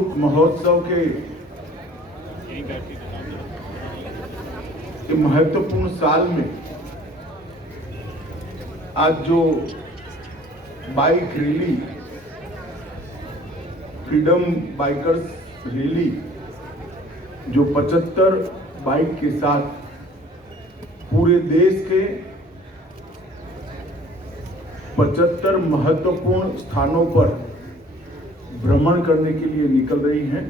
अमृत महोत्सव के महत्वपूर्ण साल में आज जो bike rally, freedom bikers rally, जो 75 बाइक के साथ पूरे देश के 75 महत्वपूर्ण स्थानों पर भ्रमण करने के लिए निकल रही हैं,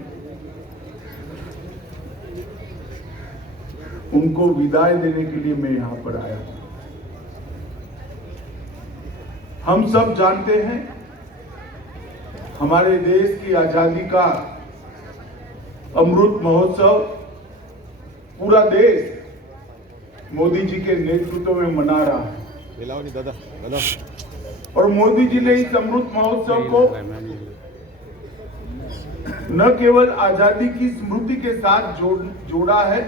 उनको विदाई देने के लिए मैं यहां पर आया हूं। हम सब जानते हैं हमारे देश की आजादी का अमृत महोत्सव पूरा देश मोदी जी के नेतृत्व में मना रहा है और मोदी जी ने इस अमृत महोत्सव को न केवल आजादी की स्मृति के साथ जोड़ा है,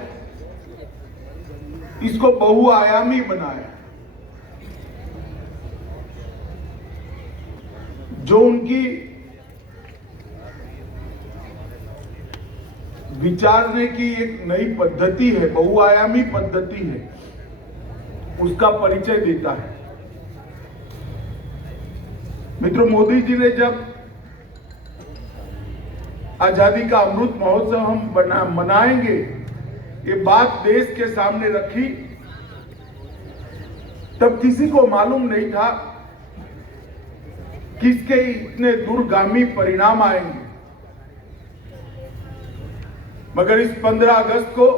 इसको बहुआयामी बनाया। जो उनकी विचारने की एक नई पद्धति है, बहुआयामी पद्धति है, उसका परिचय देता है। मित्रों, मोदी जी ने जब आजादी का अमृत महोत्सव हम मनाएंगे ये बात देश के सामने रखी, तब किसी को मालूम नहीं था किसके इतने दूरगामी परिणाम आएंगे। मगर इस 15 अगस्त को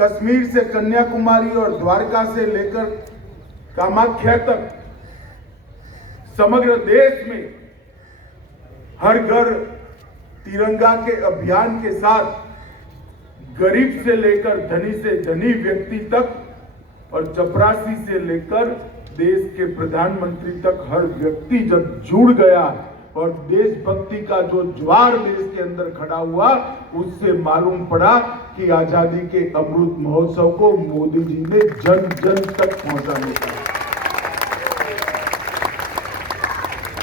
कश्मीर से कन्याकुमारी और द्वारका से लेकर कामाख्या तक समग्र देश में हर घर तिरंगा के अभियान के साथ गरीब से लेकर धनी से धनी व्यक्ति तक और चपरासी से लेकर देश के प्रधानमंत्री तक हर व्यक्ति जब जुड़ गया और देशभक्ति का जो ज्वार देश के अंदर खड़ा हुआ, उससे मालूम पड़ा कि आजादी के अमृत महोत्सव को मोदी जी ने जन जन तक पहुंचाने का।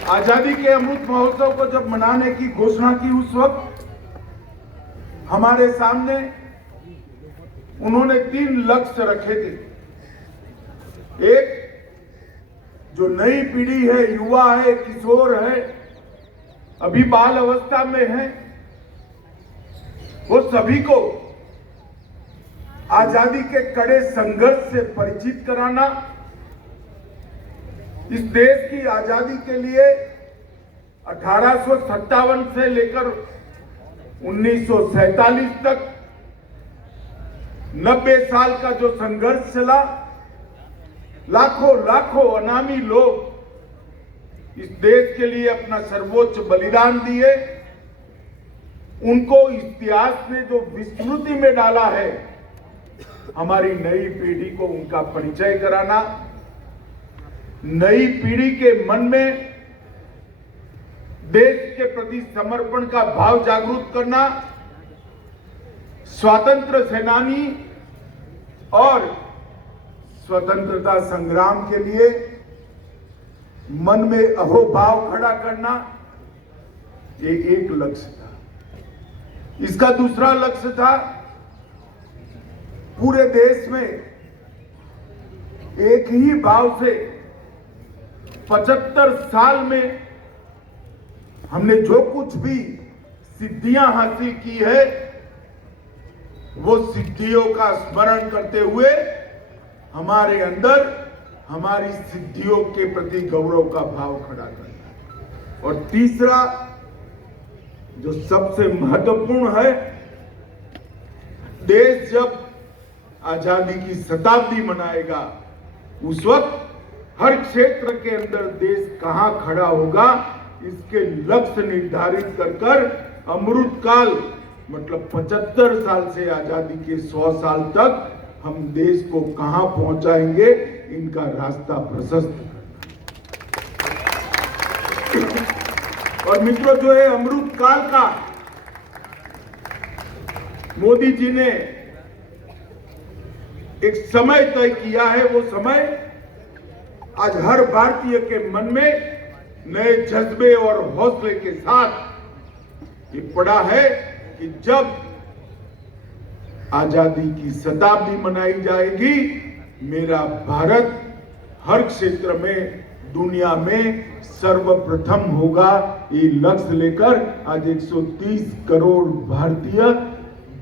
आजादी के अमृत महोत्सव को जब मनाने की घोषणा की, उस वक्त हमारे सामने उन्होंने 3 लक्ष्य रखे थे। एक, जो नई पीढ़ी है, युवा है, किशोर है, अभी बाल अवस्था में है, वो सभी को आजादी के कड़े संघर्ष से परिचित कराना। इस देश की आजादी के लिए 1857 से लेकर 1947 तक 90 साल का जो संघर्ष चला, लाखों अनामी लोग इस देश के लिए अपना सर्वोच्च बलिदान दिए। उनको इतिहास ने जो विस्मृति में डाला है, हमारी नई पीढ़ी को उनका परिचय कराना, नई पीढ़ी के मन में देश के प्रति समर्पण का भाव जागृत करना, स्वतंत्र सेनानी और स्वतंत्रता संग्राम के लिए मन में अहोभाव खड़ा करना, ये एक लक्ष्य था। इसका दूसरा लक्ष्य था पूरे देश में एक ही भाव से 75 साल में हमने जो कुछ भी सिद्धियां हासिल की है, वो सिद्धियों का स्मरण करते हुए हमारे अंदर हमारी सिद्धियों के प्रति गौरव का भाव खड़ा करना। और तीसरा, जो सबसे महत्वपूर्ण है, देश जब आजादी की शताब्दी मनाएगा, उस वक्त हर क्षेत्र के अंदर देश कहां खड़ा होगा, इसके लक्ष्य निर्धारित कर अमृत काल मतलब 75 साल से आजादी के 100 साल तक हम देश को कहां पहुंचाएंगे, इनका रास्ता प्रशस्त करना। और मित्रों, जो है अमृत काल का मोदी जी ने एक समय तय किया है, वो समय आज हर भारतीय के मन में नए जज्बे और हौसले के साथ ये पड़ा है कि जब आजादी की शताब्दी मनाई जाएगी, मेरा भारत हर क्षेत्र में दुनिया में सर्वप्रथम होगा। ये लक्ष्य लेकर आज 130 करोड़ भारतीय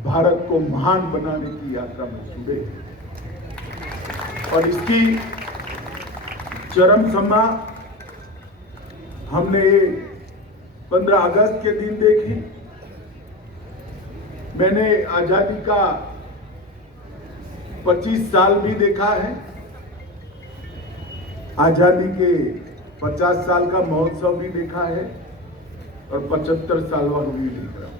भारत को महान बनाने की यात्रा में जुड़े और इसकी चरम सीमा हमने 15 अगस्त के दिन देखी। मैंने आजादी का 25 साल भी देखा है, आजादी के 50 साल का महोत्सव भी देखा है और 75 साल वाला भी देख रहा हूं।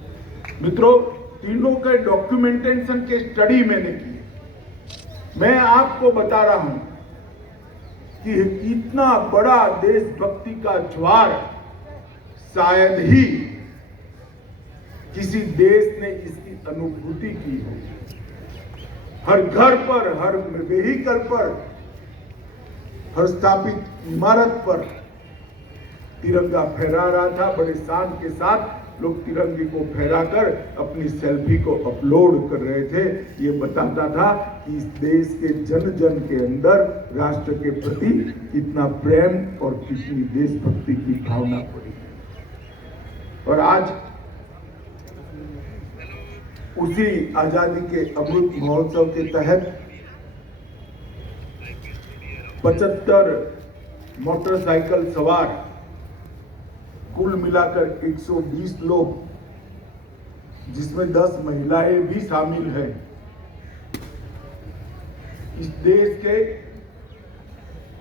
मित्रों, तीनों के डॉक्यूमेंटेशन के स्टडी मैंने की। मैं आपको बता रहा हूं कि इतना बड़ा देशभक्ति का ज्वार शायद ही किसी देश ने इसकी अनुभूति की हो। हर घर पर, हर व्हीकल पर, हर स्थापित इमारत पर तिरंगा फहरा रहा था। बड़े शान के साथ लोग तिरंगे को फहराकर अपनी सेल्फी को अपलोड कर रहे थे। ये बताता था कि इस देश के जन जन के अंदर राष्ट्र के प्रति कितना प्रेम और कितनी देशभक्ति की भावना पड़ी। और आज उसी आजादी के अमृत महोत्सव के तहत 75 मोटरसाइकिल सवार, कुल मिलाकर 120 लोग, जिसमें 10 महिलाएं भी शामिल हैं, इस देश के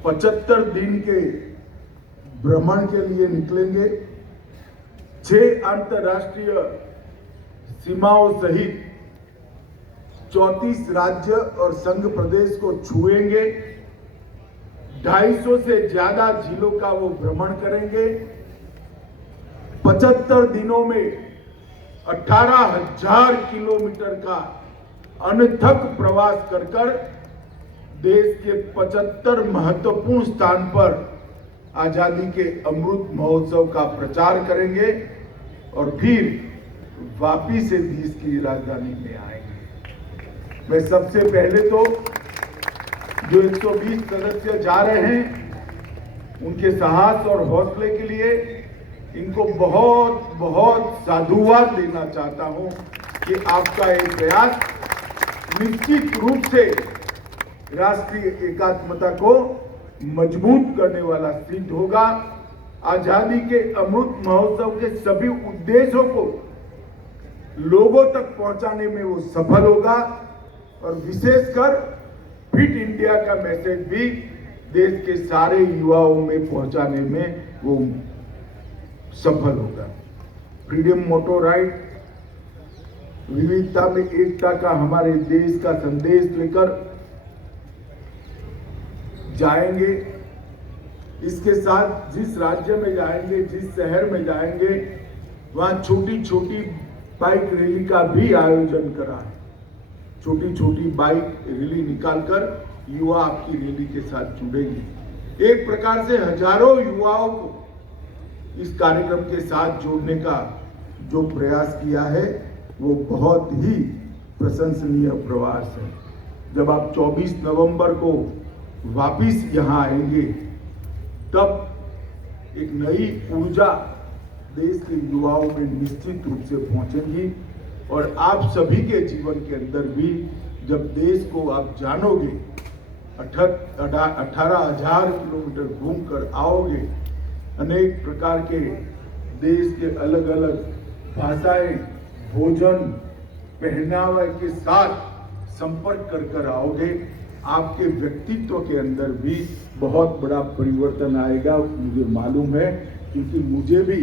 75 दिन के भ्रमण के लिए निकलेंगे। 6 अंतर्राष्ट्रीय सीमाओं सहित 34 राज्य और संघ प्रदेश को छुएंगे। 250 से ज्यादा जिलों का वो भ्रमण करेंगे। 75 दिनों में 18,000 किलोमीटर का अनथक प्रवास कर देश के 75 महत्वपूर्ण स्थान पर आजादी के अमृत महोत्सव का प्रचार करेंगे और फिर वापिस से देश की राजधानी में आएंगे। मैं सबसे पहले तो जो 120 सदस्य जा रहे हैं, उनके साहस और हौसले के लिए इनको बहुत बहुत साधुवाद देना चाहता हूं कि आपका एक प्रयास निश्चित रूप से राष्ट्रीय एकात्मता को मजबूत करने वाला सिद्ध होगा। आजादी के अमृत महोत्सव के सभी उद्देश्यों को लोगों तक पहुंचाने में वो सफल होगा और विशेषकर फिट इंडिया का मैसेज भी देश के सारे युवाओं में पहुंचाने में वो सफल होगा। फ्रीडम मोटो राइट, विविधता में एकता का हमारे देश का संदेश लेकर जाएंगे। इसके साथ जिस राज्य में जाएंगे, जिस शहर में जाएंगे, वहां छोटी छोटी बाइक रैली का भी आयोजन करा है। छोटी छोटी बाइक रैली निकालकर युवा आपकी रैली के साथ जुड़ेंगे। एक प्रकार से हजारों युवाओं को इस कार्यक्रम के साथ जोड़ने का जो प्रयास किया है वो बहुत ही प्रशंसनीय प्रयास है। जब आप 24 नवंबर को वापिस यहाँ आएंगे, तब एक नई ऊर्जा देश के युवाओं में निश्चित रूप से पहुंचेंगी और आप सभी के जीवन के अंदर भी जब देश को आप जानोगे, 18,000 किलोमीटर घूमकर आओगे, अनेक प्रकार के देश के अलग अलग भाषाएं, भोजन, पहनावे के साथ संपर्क कर आओगे, आपके व्यक्तित्व के अंदर भी बहुत बड़ा परिवर्तन आएगा। मुझे मालूम है, क्योंकि मुझे भी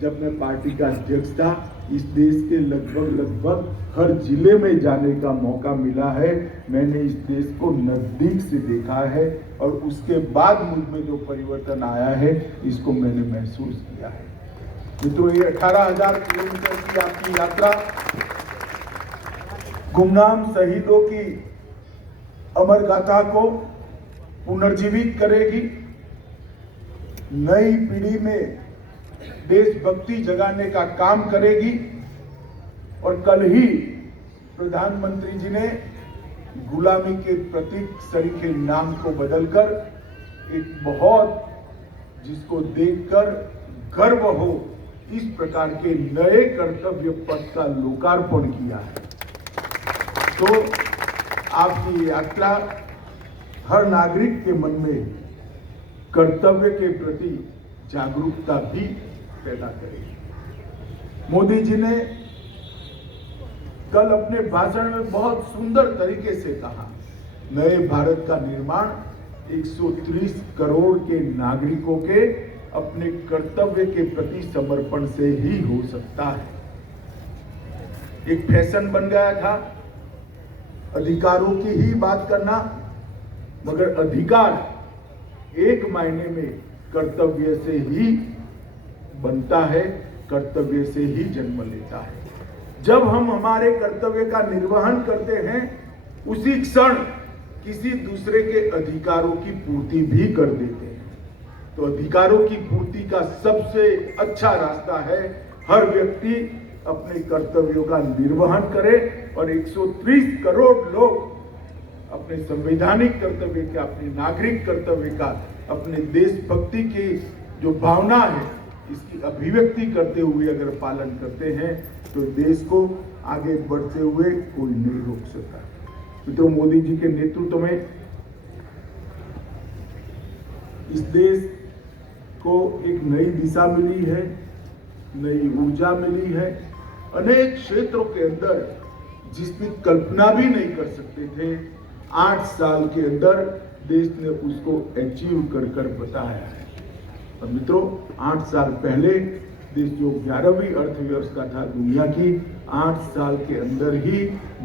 जब मैं पार्टी का अध्यक्ष था, इस देश के लगभग हर जिले में जाने का मौका मिला है। मैंने इस देश को नजदीक से देखा है और उसके बाद मुझ में जो परिवर्तन आया है, इसको मैंने महसूस किया है। मित्रों, ये 18,000 किलोमीटर की आपकी यात्रा गुमनाम शहीदों की अमर गाथा को पुनर्जीवित करेगी। नई पीढ़ी में देशभक्ति जगाने का काम करेगी। और कल ही प्रधानमंत्री जी ने गुलामी के प्रतीक सरीखे नाम को बदलकर एक बहुत जिसको देखकर गर्व हो इस प्रकार के नए कर्तव्य पथ का लोकार्पण किया है। तो आपकी यात्रा हर नागरिक के मन में कर्तव्य के प्रति जागरूकता भी पैदा करेगी। मोदी जी ने कल अपने भाषण में बहुत सुंदर तरीके से कहा, नए भारत का निर्माण 130 करोड़ के नागरिकों के अपने कर्तव्य के प्रति समर्पण से ही हो सकता है। एक फैशन बन गया था अधिकारों की ही बात करना, मगर अधिकार एक मायने में कर्तव्य से ही बनता है, कर्तव्य से ही जन्म लेता है। जब हम हमारे कर्तव्य का निर्वहन करते हैं, उसी क्षण किसी दूसरे के अधिकारों की पूर्ति भी कर देते हैं। तो अधिकारों की पूर्ति का सबसे अच्छा रास्ता है हर व्यक्ति अपने कर्तव्यों का निर्वहन करे और 130 करोड़ लोग अपने संवैधानिक कर्तव्य का, अपने नागरिक कर्तव्य का, अपने देशभक्ति की जो भावना है इसकी अभिव्यक्ति करते हुए अगर पालन करते हैं तो देश को आगे बढ़ते हुए कोई नहीं रोक सकता। मित्रों, मोदी जी के नेतृत्व में इस देश को एक नई दिशा मिली है, नई ऊर्जा मिली है। अनेक क्षेत्रों के अंदर जिसकी कल्पना भी नहीं कर सकते थे, 8 साल के अंदर देश ने उसको अचीव कर बताया है। और मित्रों, 8 साल पहले देश जो 11वीं अर्थव्यवस्था था दुनिया की, 8 साल के अंदर ही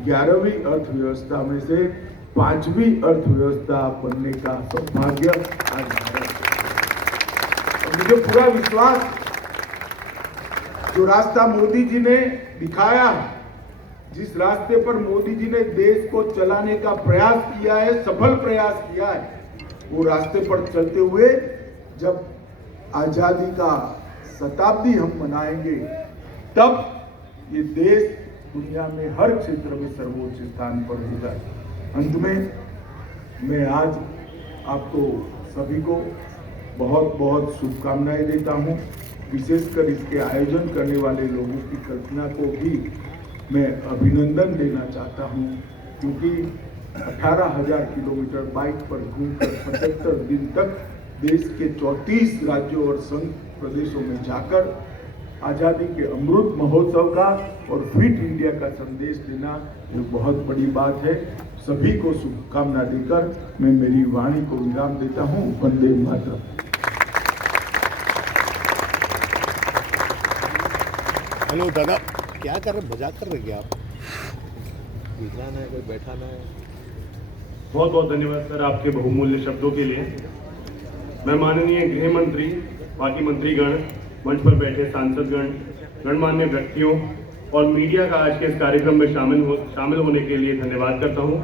11वीं अर्थव्यवस्था में से 5वीं अर्थव्यवस्था बनने का सौभाग्य आज भारत। और मुझे पूरा विश्वास जो रास्ता मोदी जी ने दिखाया, जिस रास्ते पर मोदी जी ने देश को चलाने का प्रयास किया है, सफल प्रयास किया है, वो रास्ते पर चलते हुए जब आजादी का शताब्दी हम मनाएंगे, तब ये देश दुनिया में हर क्षेत्र में सर्वोच्च स्थान पर होगा। अंत में मैं आज आपको सभी को बहुत बहुत शुभकामनाएं देता हूं। विशेषकर इसके आयोजन करने वाले लोगों की कल्पना को भी मैं अभिनंदन देना चाहता हूं, क्योंकि 18,000 किलोमीटर बाइक पर घूमकर 75 दिन तक देश के 34 राज्यों और संघ प्रदेशों में जाकर आजादी के अमृत महोत्सव का और फिट इंडिया का संदेश देना ये बहुत बड़ी बात है। सभी को शुभकामना देकर मैं मेरी वाणी को विराम देता हूं। वंदे मातरम। हेलो दादा, क्या कर रहे, मजाक कर रहे क्या आप? बैठना है, कोई बैठाना है। बहुत बहुत धन्यवाद सर आपके बहुमूल्य शब्दों के लिए। मैं माननीय गृह मंत्री, बाकी मंत्रीगण, मंच पर बैठे सांसदगण, गणमान्य व्यक्तियों और मीडिया का आज के इस कार्यक्रम में शामिल होने के लिए धन्यवाद करता हूं।